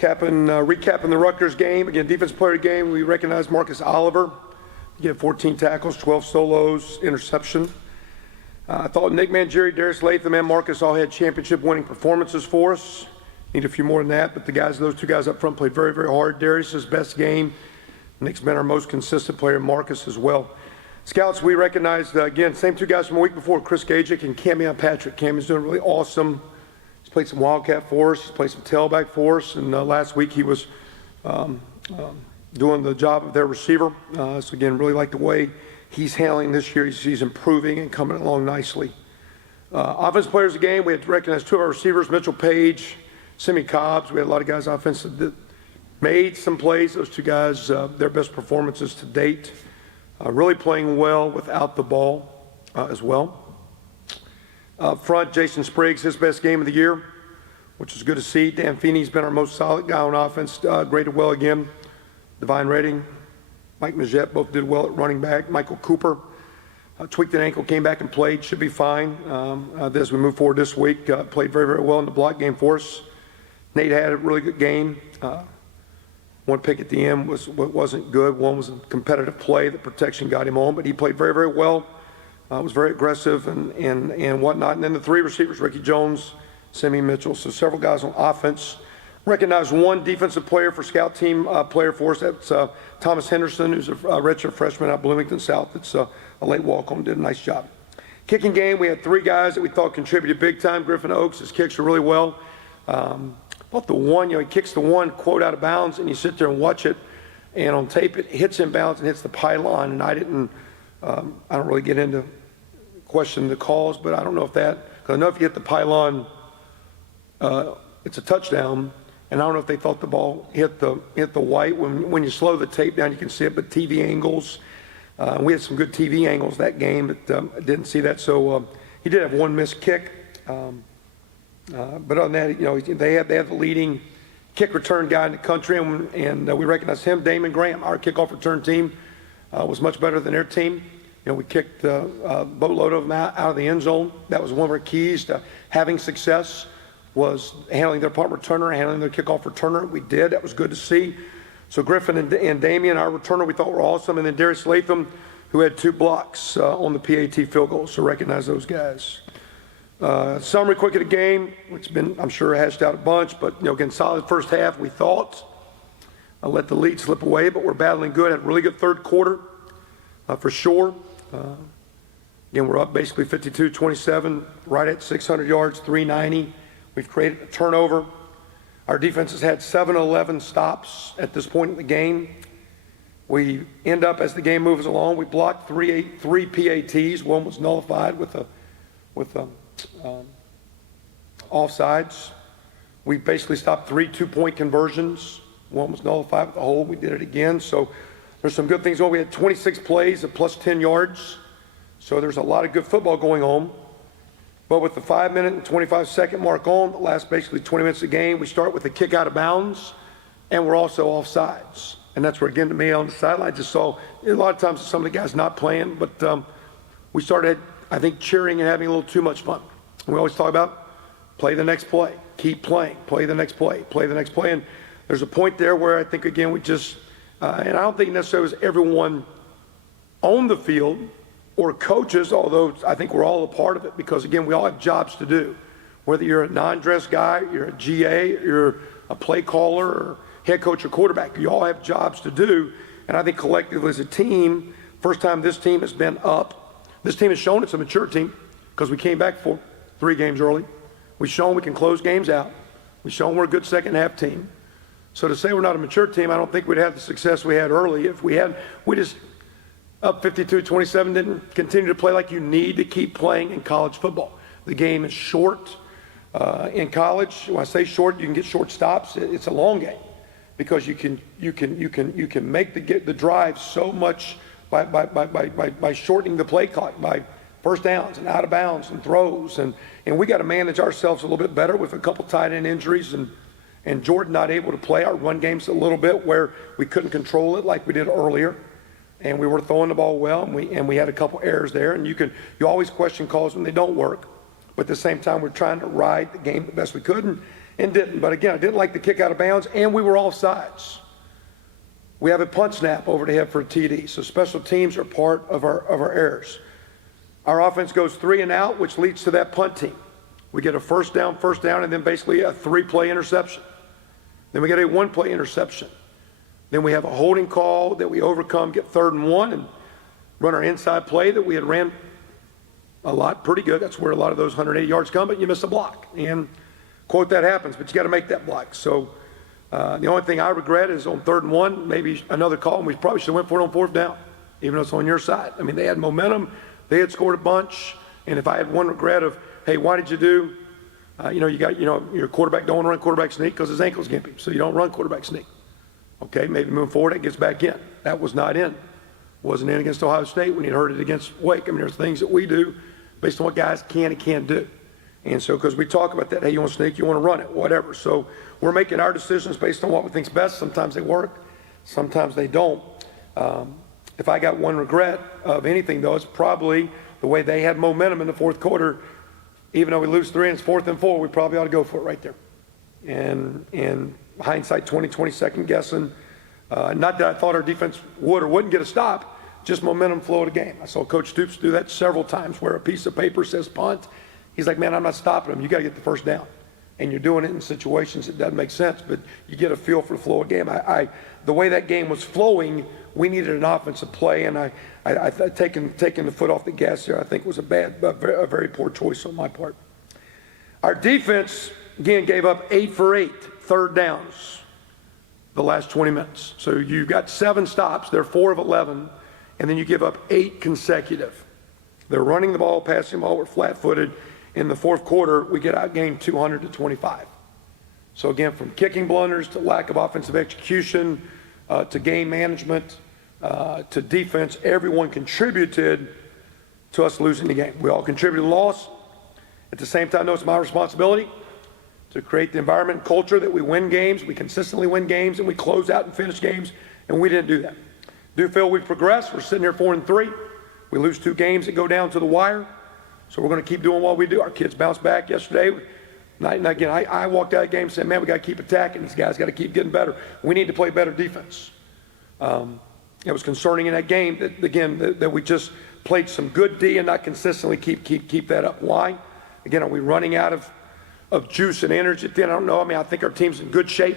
Recapping the Rutgers game, again, defensive player of the game, we recognize Marcus Oliver. He had 14 tackles, 12 solos, interception. I thought Nick Mangieri, Darius Latham, and Marcus all had championship-winning performances for us. Need a few more than that, but those two guys up front played very, very hard. Darius' best game. Nick's been our most consistent player, Marcus as well. Scouts, we recognized, again, same two guys from a week before, Chris Gajic and Camion Patrick. Cami's doing really awesome. He's played some Wildcat for us. He's played some tailback for us, and last week he was doing the job of their receiver. So again, really like the way he's handling this year. He's improving and coming along nicely. Offensive players of the game, we had to recognize two of our receivers, Mitchell Page, Simi Cobbs. We had a lot of guys offensive that made some plays. Those two guys, their best performances to date. Really playing well without the ball as well. Up front, Jason Spriggs, his best game of the year, which is good to see. Dan Feeney's been our most solid guy on offense, graded well again. Divine Redding, Mike Majette both did well at running back. Michael Cooper tweaked an ankle, came back and played, should be fine as we move forward this week. Played very, very well in the block game for us. Nate had a really good game. One pick at the end wasn't good. One was a competitive play. The protection got him on, but he played very, very well. Was very aggressive and whatnot. And then the three receivers, Ricky Jones, Simi Mitchell. So several guys on offense. Recognized one defensive player for scout team player for us. That's Thomas Henderson, who's a redshirt freshman out of Bloomington South. It's a late walk-on, did a nice job. Kicking game, we had three guys that we thought contributed big time. Griffin Oaks, his kicks are really well. About the one, he kicks the one, quote, out of bounds, and you sit there and watch it, and on tape it hits inbounds and hits the pylon, and I don't really get into questioning the calls, but I don't know if because I know if you hit the pylon, it's a touchdown, and I don't know if they thought the ball hit the white. When you slow the tape down, you can see it, but TV angles, we had some good TV angles that game, but didn't see that, so he did have one missed kick. But other than that, they had the leading kick return guy in the country, and we recognize him. Damon Graham, our kickoff return team, was much better than their team. We kicked a boatload of them out of the end zone. That was one of our keys to having success, was handling their punt returner, handling their kickoff returner. We did. That was good to see. So Griffin and Damian, our returner, we thought were awesome. And then Darius Latham, who had 2 blocks on the PAT field goal. So recognize those guys. Summary quick of the game, which has been, I'm sure, hashed out a bunch, but again, solid first half, we thought. Let the lead slip away, but we're battling good. Had a really good third quarter, for sure. Again, we're up basically 52-27, right at 600 yards, 390. We've created a turnover. Our defense has had 7-11 stops at this point in the game. We end up, as the game moves along, we blocked three PATs. One was nullified with offsides. We basically stopped 3 two-point conversions. One was nullified with the hold. We did it again. So there's some good things going. We had 26 plays of plus 10 yards. So there's a lot of good football going on. But with the 5-minute and 25-second mark on, the last basically 20 minutes of the game, we start with a kick out of bounds, and we're also offsides. And that's where, again, to me on the sideline, I just saw a lot of times some of the guys not playing, but we started, I think, cheering and having a little too much fun. We always talk about play the next play, keep playing, play the next play, play the next play. And there's a point there where I think, again, we just, and I don't think necessarily it was everyone on the field or coaches, although I think we're all a part of it because, again, we all have jobs to do. Whether you're a non-dress guy, you're a GA, you're a play caller, or head coach or quarterback, you all have jobs to do. And I think collectively as a team, first time this team has been up. This team has shown it's a mature team because we came back for 3 games early. We've shown we can close games out. We've shown we're a good second half team. So to say we're not a mature team, I don't think we'd have the success we had early. If we just up 52-27, didn't continue to play like you need to keep playing in college football. The game is short. In college, when I say short, you can get short stops. It's a long game because you can make the drive so much by shortening the play clock, by first downs and out of bounds and throws, and we got to manage ourselves a little bit better with a couple tight end injuries and Jordan not able to play our run games a little bit where we couldn't control it like we did earlier, and we were throwing the ball well, and we had a couple errors there, and you always question calls when they don't work, but at the same time we're trying to ride the game the best we could, and and didn't. But again, I didn't like the kick out of bounds, and we were offsides. We have a punt snap over the head for a TD, so special teams are part of our errors. Our offense goes 3 and out, which leads to that punt team. We get a first down, and then basically a 3-play interception. Then we get a 1-play interception. Then we have a holding call that we overcome, get 3rd and 1, and run our inside play that we had ran a lot, pretty good. That's where a lot of those 180 yards come, but you miss a block. And, quote, that happens, but you got to make that block. So the only thing I regret is on 3rd and 1, maybe another call, and we probably should have went for it on 4th down, even though it's on your side. I mean, they had momentum. They had scored a bunch. And if I had one regret of, hey, why did you do, your quarterback don't want to run quarterback sneak because his ankle's gimpy, so you don't run quarterback sneak. Okay, maybe moving forward, it gets back in. That was not in. Wasn't in against Ohio State when he heard it against Wake. I mean, there's things that we do based on what guys can and can't do. And so, because we talk about that, hey, you want to sneak, you want to run it, whatever. So we're making our decisions based on what we think's best. Sometimes they work, sometimes they don't. If I got one regret of anything, though, it's probably the way they had momentum in the 4th quarter. Even though we lose 3 and it's 4th and 4, we probably ought to go for it right there. And hindsight 20/20 second guessing. Not that I thought our defense would or wouldn't get a stop, just momentum flow of the game. I saw Coach Stoops do that several times where a piece of paper says punt. He's like, man, I'm not stopping them. You got to get the first down. And you're doing it in situations that doesn't make sense, but you get a feel for the flow of the game. The way that game was flowing, we needed an offensive play, and I taking the foot off the gas there, I think was a very poor choice on my part. Our defense, again, gave up 8 for 8 3rd downs the last 20 minutes. So you got 7 stops, they're 4 of 11, and then you give up 8 consecutive. They're running the ball, passing the ball, we're flat-footed. In the 4th quarter, we get outgained 200-25. So again, from kicking blunders to lack of offensive execution, to game management, to defense, everyone contributed to us losing the game. We all contributed to the loss. At the same time, though, it's my responsibility to create the environment and culture that we win games, we consistently win games, and we close out and finish games, and we didn't do that. Do feel we've progressed. We're sitting here 4-3. We lose 2 games that go down to the wire, so we're going to keep doing what we do. Our kids bounced back yesterday. And again, I walked out of the game saying, man, we got to keep attacking. These guys got to keep getting better. We need to play better defense. It was concerning in that game that we just played some good D and not consistently keep that up. Why? Again, are we running out of juice and energy at the end? I don't know. I mean, I think our team's in good shape.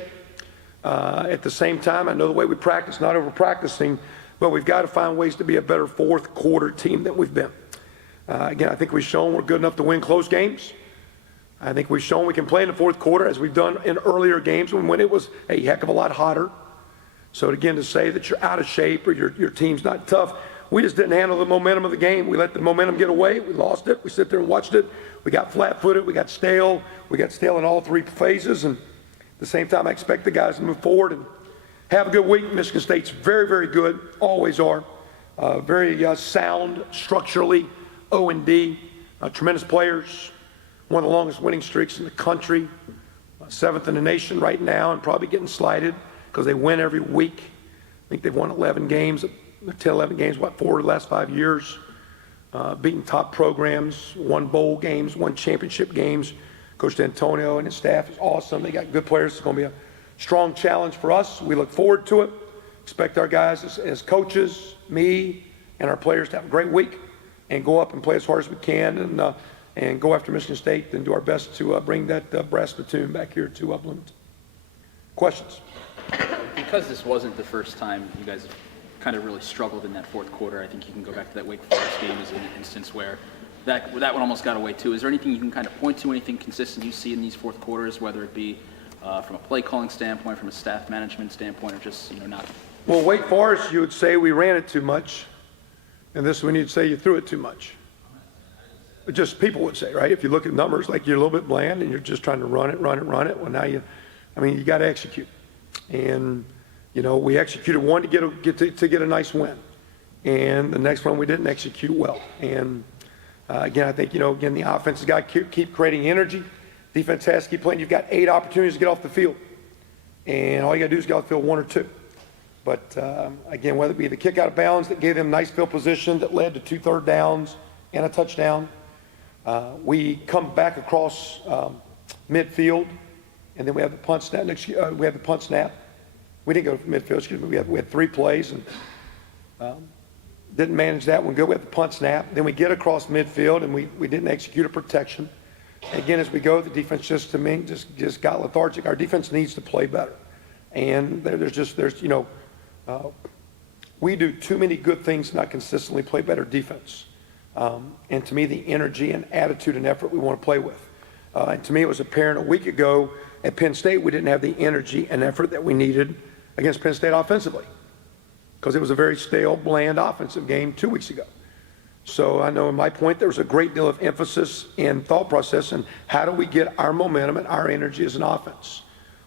At the same time, I know the way we practice, not over practicing, but we've got to find ways to be a better 4th quarter team than we've been. Again, I think we've shown we're good enough to win close games. I think we've shown we can play in the 4th quarter as we've done in earlier games when it was a heck of a lot hotter. So again, to say that you're out of shape or your team's not tough, we just didn't handle the momentum of the game. We let the momentum get away. We lost it. We sit there and watched it. We got flat-footed. We got stale. We got stale in all 3 phases. And at the same time, I expect the guys to move forward and have a good week. Michigan State's very, very good. Always are. Very sound structurally. O&D. Tremendous players. One of the longest winning streaks in the country. 7th in the nation right now and probably getting slighted because they win every week. I think they've won 11 games, 10, 11 games, 4 of the last 5 years. Beating top programs, won bowl games, won championship games. Coach D'Antonio and his staff is awesome. They got good players. It's going to be a strong challenge for us. We look forward to it. Expect our guys as coaches, me, and our players to have a great week and go up and play as hard as we can and go after Michigan State and do our best to bring that brass platoon back here to Bloomington. Questions? Because this wasn't the first time you guys kind of really struggled in that 4th quarter, I think you can go back to that Wake Forest game as an instance where that one almost got away too. Is there anything you can kind of point to, anything consistent you see in these 4th quarters, whether it be from a play calling standpoint, from a staff management standpoint, or just not? Well, Wake Forest, you would say we ran it too much, and this one you'd say you threw it too much. Just people would say, right? If you look at numbers, like you're a little bit bland and you're just trying to run it. Well, now you got to execute. And, we executed one to get a nice win. And the next one we didn't execute well. And, again, I think, the offense has got to keep creating energy. Defense has to keep playing. You've got 8 opportunities to get off the field. And all you got to do is get off the field 1 or 2. But, again, whether it be the kick out of bounds that gave them nice field position that led to 2 third downs and a touchdown. We come back across midfield and then we have the punt snap. We have the punt snap. We didn't go to midfield, excuse me. We had 3 plays and didn't manage that one good. We had the punt snap. Then we get across midfield, and we didn't execute a protection. Again, as we go, the defense just got lethargic. Our defense needs to play better. And we do too many good things to not consistently play better defense. And to me, the energy and attitude and effort we want to play with. And to me, it was apparent a week ago at Penn State, we didn't have the energy and effort that we needed against Penn State offensively, because it was a very stale, bland offensive game 2 weeks ago. So I know in my point, there was a great deal of emphasis and thought process in how do we get our momentum and our energy as an offense.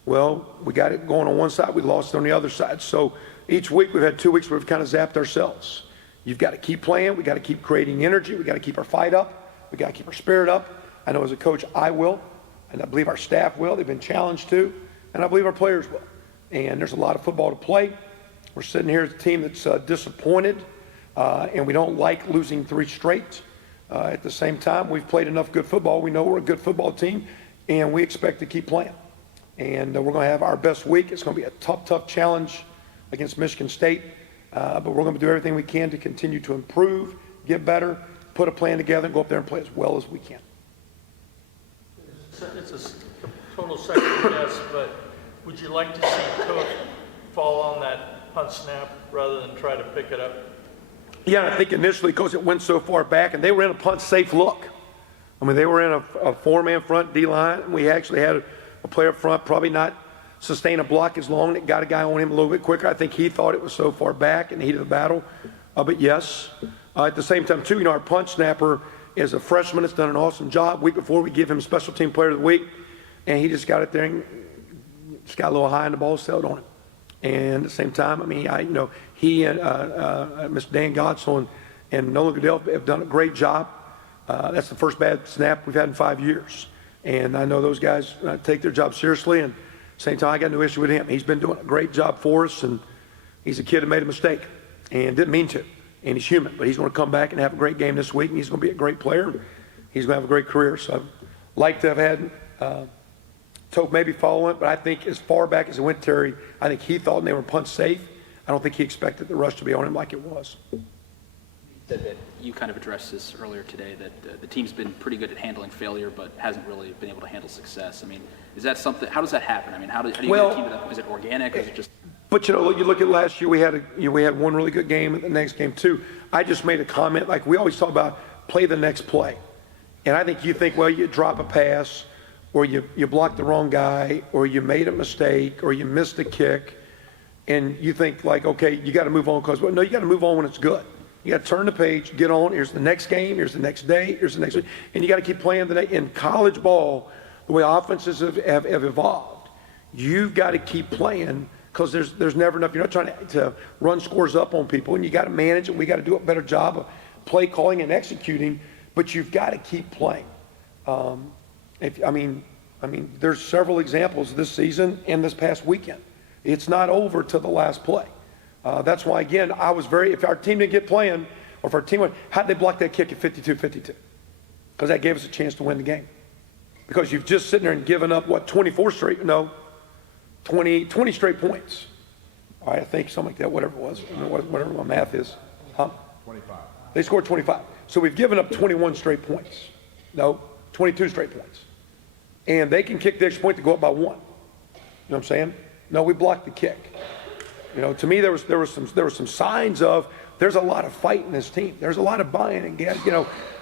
Well, we got it going on one side, we lost it on the other side. So each week we've had 2 weeks where we've kind of zapped ourselves. You've got to keep playing, we got to keep creating energy, we got to keep our fight up, we got to keep our spirit up. I know as a coach I will, and I believe our staff will. They've been challenged too, and I believe our players will. And there's a lot of football to play. We're sitting here as a team that's disappointed, and we don't like losing 3 straight. At the same time, we've played enough good football. We know we're a good football team, and we expect to keep playing. And we're going to have our best week. It's going to be a tough challenge against Michigan State, but we're going to do everything we can to continue to improve, get better, put a plan together, and go up there and play as well as we can. It's a total second guess, but would you like to see Coach fall on that punt snap rather than try to pick it up? Yeah, I think initially because it went so far back, and they were in a punt-safe look. I mean, they were in a 4-man front D-line, and we actually had a player up front probably not sustain a block as long. It got a guy on him a little bit quicker. I think he thought it was so far back in the heat of the battle. But yes, at the same time, too, our punt snapper is a freshman that's done an awesome job. Week before, we give him Special Team Player of the Week, and he just got it there and just got a little high, and the ball sailed on him. And at the same time, I mean, he and Mr. Dan Godson and Nolan Goodell have done a great job. That's the first bad snap we've had in 5 years. And I know those guys take their job seriously, and at the same time, I got no issue with him. He's been doing a great job for us, and he's a kid who made a mistake and didn't mean to. And he's human, but he's going to come back and have a great game this week, and he's going to be a great player. He's going to have a great career. So I'd like to have had Tope maybe follow it, but I think as far back as it went, Terry, I think he thought they were punt safe. I don't think he expected the rush to be on him like it was. That you kind of addressed this earlier today, that the team's been pretty good at handling failure, but hasn't really been able to handle success. I mean, is that something? How does that happen? I mean, how do you get a team that? Is it organic, or is it just? But you look at last year. We had one really good game, and the next game too. I just made a comment like we always talk about play the next play, and I think you think, well, you drop a pass, or you block the wrong guy, or you made a mistake, or you missed a kick, and you think like, okay, you got to move on because no, you got to move on when it's good. You got to turn the page, get on. Here's the next game. Here's the next day. Here's the next week, and you got to keep playing the day. In college ball, the way offenses have evolved, you've got to keep playing. Because there's never enough. You're not trying to run scores up on people, and you got to manage it. We got to do a better job of play calling and executing, but you've got to keep playing. I mean, there's several examples this season and this past weekend. It's not over till the last play. That's why, again, I was if our team didn't get playing, or if our team how'd they block that kick at 52-52? Because that gave us a chance to win the game. Because you've just sitting there and given up, 24 straight? No. 20 straight points. All right, I think something like that, whatever it was, whatever my math is. Huh? 25. They scored 25. So we've given up 21 straight points. No, 22 straight points. And they can kick the extra point to go up by 1. You know what I'm saying? No, we blocked the kick. To me, there was some signs of there's a lot of fight in this team. There's a lot of buy-in. And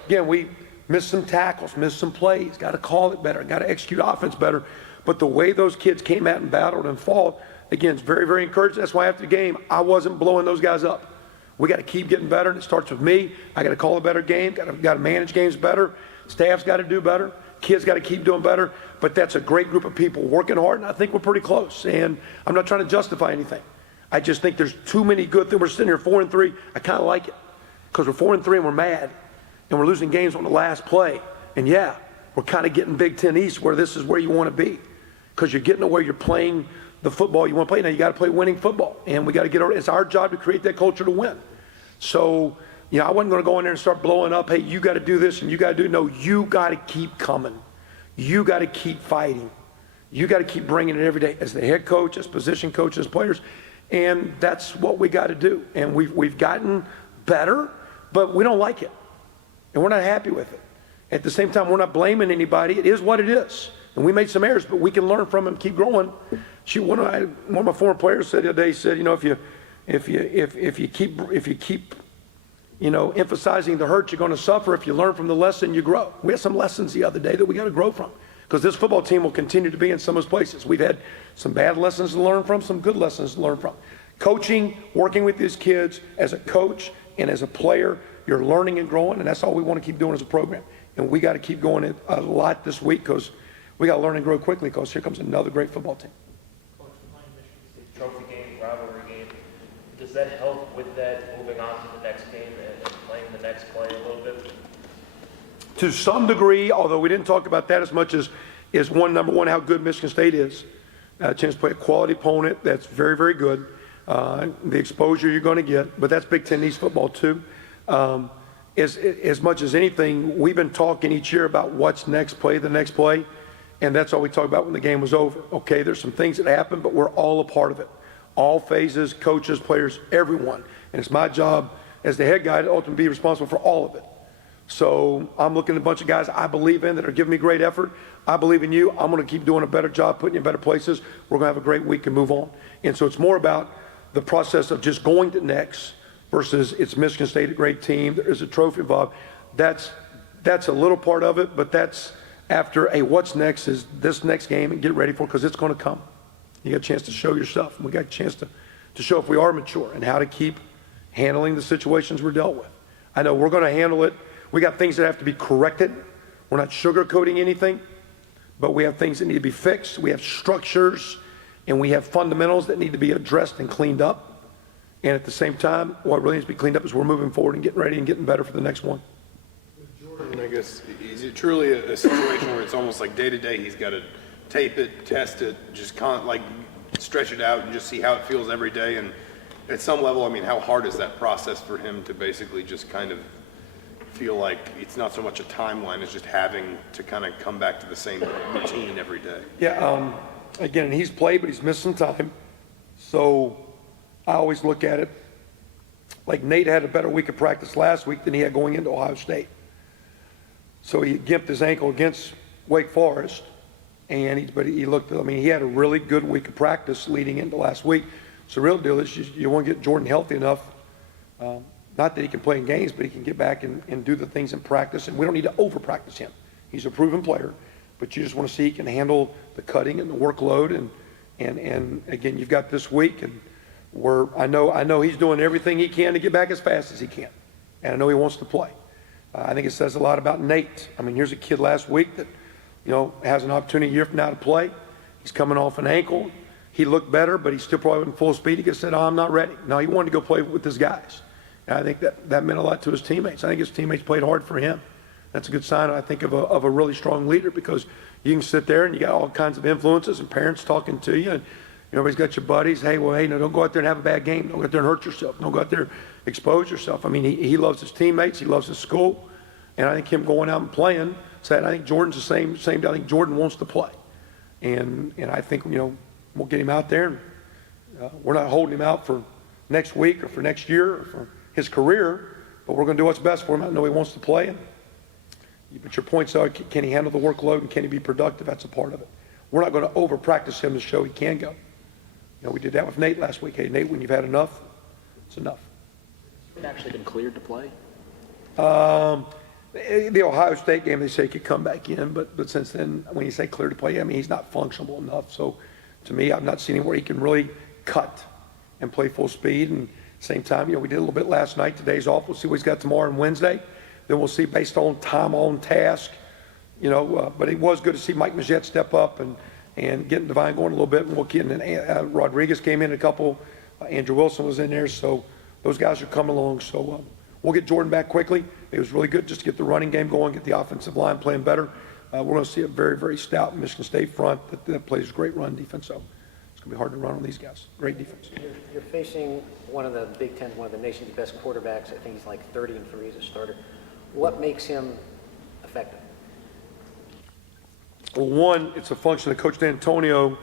again, we missed some tackles, missed some plays. Got to call it better. Got to execute offense better. But the way those kids came out and battled and fought, again, it's very, very encouraging. That's why after the game, I wasn't blowing those guys up. We got to keep getting better, and it starts with me. I got to call a better game. Got to manage games better. Staff's got to do better. Kids got to keep doing better. But that's a great group of people working hard, and I think we're pretty close. And I'm not trying to justify anything. I just think there's too many good things. We're sitting here 4-3. I kind of like it because we're 4-3 and we're mad, and we're losing games on the last play. And yeah, we're kind of getting Big Ten East where this is where you want to be. Because you're getting to where you're playing the football you want to play. Now you got to play winning football, and we got to get over. It's our job to create that culture to win. So, I wasn't going to go in there and start blowing up. Hey, you got to do this and you got to do. No, you got to keep coming. You got to keep fighting. You got to keep bringing it every day as the head coach, as position coach, as players, and that's what we got to do. And we've gotten better, but we don't like it, and we're not happy with it. At the same time, we're not blaming anybody. It is what it is, and we made some errors, but we can learn from them, keep growing. One of my former players said the other day, he said, if you keep emphasizing the hurt, you're going to suffer. If you learn from the lesson, you grow. We had some lessons the other day that we got to grow from, because this football team will continue to be in some of those places. We've had some bad lessons to learn from, some good lessons to learn from. Coaching, working with these kids as a coach and as a player, you're learning and growing, and that's all we want to keep doing as a program. And we got to keep going a lot this week, because we got to learn and grow quickly, because here comes another great football team. Coach, playing Michigan State trophy game, rivalry game, does that help with that moving on to the next game and playing the next play a little bit? To some degree, although we didn't talk about that as much as number one, how good Michigan State is. A chance to play a quality opponent that's very, very good. The exposure you're going to get, but that's Big Ten East football too. As much as anything, we've been talking each year about what's next play, the next play, and that's all we talked about when the game was over. Okay, there's some things that happen, but we're all a part of it. All phases, coaches, players, everyone. And it's my job as the head guy to ultimately be responsible for all of it. So I'm looking at a bunch of guys I believe in that are giving me great effort. I believe in you. I'm going to keep doing a better job, putting you in better places. We're going to have a great week and move on. And so it's more about the process of just going to next versus it's Michigan State, a great team. There is a trophy involved. That's a little part of it, but that's after what's next is this next game and get ready for it, because it's going to come. You got a chance to show yourself, and we got a chance to show if we are mature and how to keep handling the situations we're dealt with. I know we're going to handle it. We got things that have to be corrected. We're not sugarcoating anything, but we have things that need to be fixed. We have structures, and we have fundamentals that need to be addressed and cleaned up. And at the same time, what really needs to be cleaned up is we're moving forward and getting ready and getting better for the next one. Jordan, I guess, is it truly a situation where it's almost like day to day he's got to tape it, test it, just kind of like stretch it out and just see how it feels every day? And at some level, I mean, how hard is that process for him to basically just kind of feel like it's not so much a timeline, it's just having to kind of come back to the same routine every day? Yeah, again, he's played, but he's missed some time. So I always look at it like Nate had a better week of practice last week than he had going into Ohio State. So he gimped his ankle against Wake Forest, and he looked, I mean, he had a really good week of practice leading into last week. So the real deal is you want to get Jordan healthy enough, not that he can play in games, but he can get back and do the things in practice, and we don't need to over-practice him. He's a proven player, but you just want to see he can handle the cutting and the workload, and again, you've got this week, and I know he's doing everything he can to get back as fast as he can, and I know he wants to play. I think it says a lot about Nate. I mean, here's a kid last week that, has an opportunity a year from now to play. He's coming off an ankle. He looked better, but he still probably wasn't full speed. He could have said, I'm not ready. No, he wanted to go play with his guys. And I think that meant a lot to his teammates. I think his teammates played hard for him. That's a good sign, I think, of a really strong leader, because you can sit there and you got all kinds of influences and parents talking to you, and everybody's got your buddies. Hey, no, don't go out there and have a bad game. Don't go out there and hurt yourself. Don't go out there and expose yourself. I mean, he loves his teammates. He loves his school. And I think him going out and playing said, I think Jordan's the same. I think Jordan wants to play. And I think, we'll get him out there. And, we're not holding him out for next week or for next year or for his career, but we're going to do what's best for him. I know he wants to play. But your points are, can he handle the workload and can he be productive? That's a part of it. We're not going to over-practice him to show he can go. We did that with Nate last week. Hey, Nate, when you've had enough, it's enough. Has he actually been cleared to play? The Ohio State game, they say he could come back in, but since then, when you say clear to play, I mean, he's not functional enough. So to me, I've not seen him where he can really cut and play full speed. And same time, we did a little bit last night. Today's off. We'll see what he's got tomorrow and Wednesday. Then we'll see based on time on task, but it was good to see Mike Majette step up and getting Devine going a little bit. And we'll get, and Rodriguez came in a couple. Andrew Wilson was in there. So those guys are coming along. So we'll get Jordan back quickly. It was really good just to get the running game going, get the offensive line playing better. We're going to see a very, very stout Michigan State front that plays great run defense. So it's going to be hard to run on these guys. Great defense. You're facing one of the Big Ten, one of the nation's best quarterbacks. I think he's like 30-3 as a starter. What makes him effective? Well, one, it's a function of Coach D'Antonio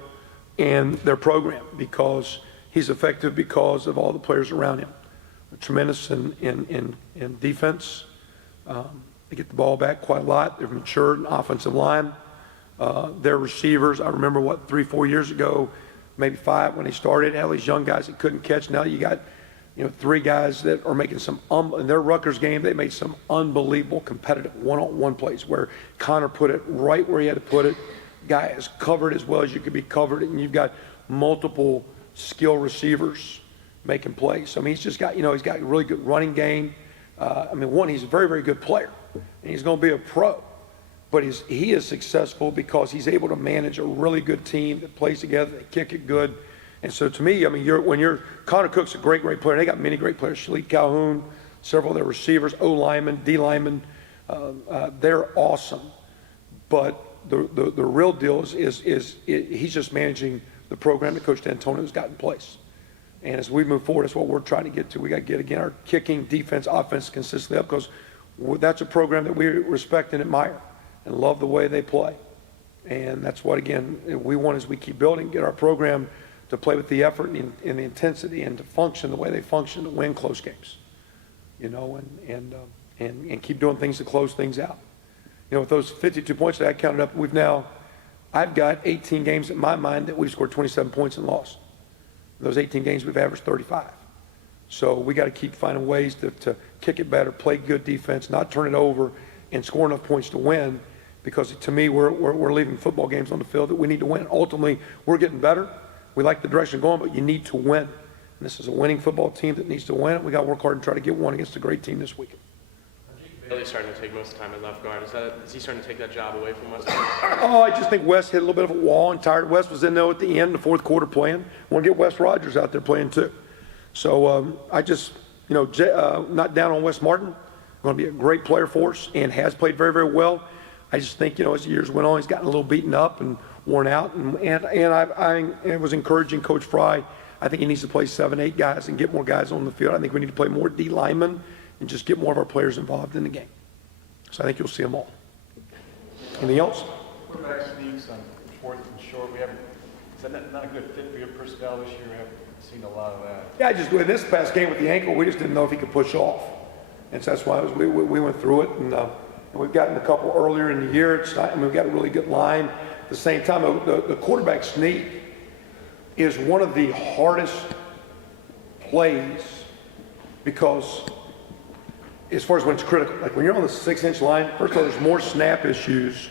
and their program, because he's effective because of all the players around him. Tremendous in defense. They get the ball back quite a lot. They're matured in offensive line. Their receivers, I remember 3-4 years ago, maybe 5 when they started, had all these young guys that couldn't catch. Now you got 3 guys that are making some, in their Rutgers game, they made some unbelievable competitive one-on-one plays where Connor put it right where he had to put it. Guy is covered as well as you could be covered, and you've got multiple skill receivers making plays. I mean, he's just got, he's got a really good running game. He's a very, very good player, and he's going to be a pro. But he is successful because he's able to manage a really good team that plays together, they kick it good. And so to me, Connor Cook's a great, great player. They got many great players. Shalik Calhoun, several of their receivers, O linemen, D linemen. They're awesome. But the real deal is he's just managing the program that Coach D'Antonio's got in place. And as we move forward, that's what we're trying to get to. We got to get, again, our kicking, defense, offense consistently up, because that's a program that we respect and admire and love the way they play. And that's what, again, we want as we keep building, get our program to play with the effort and the intensity and to function the way they function to win close games, and keep doing things to close things out. With those 52 points that I counted up, I've got 18 games in my mind that we've scored 27 points and lost. Those 18 games we've averaged 35. So we got to keep finding ways to kick it better, play good defense, not turn it over, and score enough points to win. Because to me, we're leaving football games on the field that we need to win. Ultimately, we're getting better. We like the direction going, but you need to win. And this is a winning football team that needs to win. We got to work hard and try to get one against a great team this weekend. Bailey's starting to take most of the time at left guard. Is he starting to take that job away from West? Oh, I just think Wes hit a little bit of a wall and tired. Wes was in there at the end, the fourth quarter playing. Want to get Wes Rogers out there playing too. So I just, not down on Wes Martin. Going to be a great player for us and has played very, very well. I just think, as the years went on, he's gotten a little beaten up and worn out. And I was encouraging Coach Fry. I think he needs to play 7-8 guys and get more guys on the field. I think we need to play more D linemen and just get more of our players involved in the game. So I think you'll see them all. Anything else? Quarterback sneaks on 4th and short. Is that not a good fit for your personnel this year? We haven't seen a lot of that. Yeah, in this past game with the ankle, we just didn't know if he could push off. And so that's why we went through it. And we've gotten a couple earlier in the year. We've got a really good line. At the same time, the quarterback sneak is one of the hardest plays, because as far as when it's critical, like when you're on the 6-inch line, first of all, there's more snap issues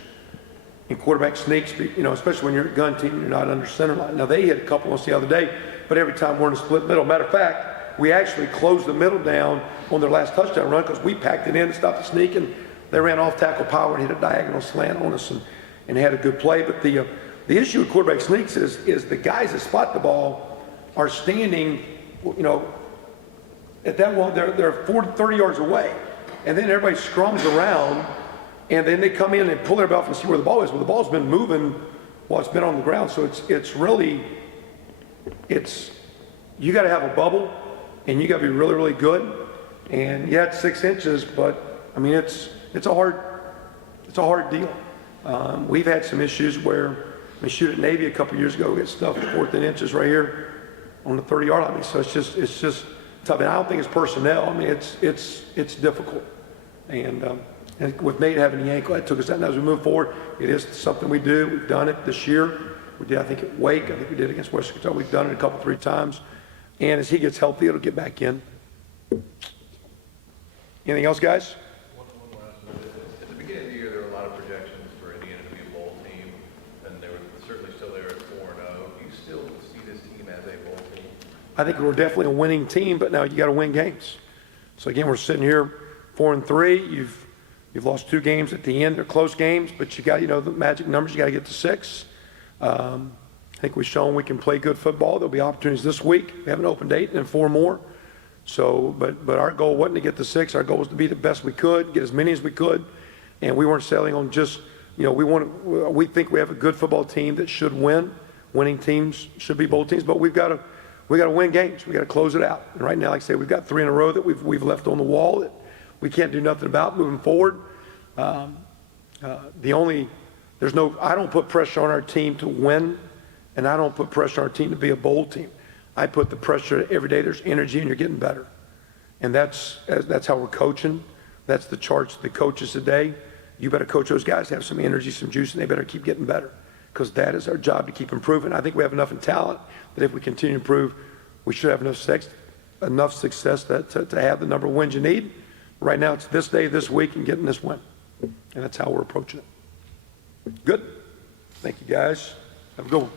in quarterback sneaks, especially when you're a gun team and you're not under center line. Now, they hit a couple once the other day, but every time we're in a split middle. Matter of fact, we actually closed the middle down on their last touchdown run because we packed it in to stop the sneak, and they ran off tackle power and hit a diagonal slant on us and had a good play. But the issue with quarterback sneaks is the guys that spot the ball are standing, at that one, they're 30 yards away. And then everybody scrums around, and then they come in and pull their belt and see where the ball is. Well, the ball's been moving while it's been on the ground. So it's really, you got to have a bubble, and you got to be really, really good. And yeah, it's 6 inches, but it's a hard deal. We've had some issues where we shoot at Navy a couple years ago, we get stuff 4th and inches right here on the 30-yard line. So it's just tough. And I don't think it's personnel. It's difficult. And with Nate having the ankle, that took us out. And as we move forward, it is something we do. We've done it this year. We did, I think, at Wake. I think we did it against Western Kentucky. We've done it a couple, 3 times. And as he gets healthy, it'll get back in. Anything else, guys? At the beginning of the year, there were a lot of projections for Indiana to be a bowl team, and they were certainly still there at 4-0. Do you still see this team as a bowl team? I think we're definitely a winning team, but now you got to win games. So again, we're sitting here 4-3. You've lost 2 games at the end. They're close games, but you got the magic numbers. You got to get to 6. I think we've shown we can play good football. There'll be opportunities this week. We have an open date and then 4 more. So, but our goal wasn't to get to 6. Our goal was to be the best we could, get as many as we could, and we weren't selling on just, we think we have a good football team that should win. Winning teams should be bowl teams, but we got to win games. We got to close it out. And right now, like I say, we've got 3 in a row that we've left on the wall that we can't do nothing about moving forward. The only I don't put pressure on our team to win, and I don't put pressure on our team to be a bowl team. I put the pressure every day. There's energy, and you're getting better. And that's how we're coaching. That's the charge to the coaches today. You better coach those guys to have some energy, some juice, and they better keep getting better, because that is our job, to keep improving. I think we have enough in talent that if we continue to improve, we should have enough success to have the number of wins you need. Right now, it's this day, this week, and getting this win. And that's how we're approaching it. Good. Thank you, guys. Have a good one.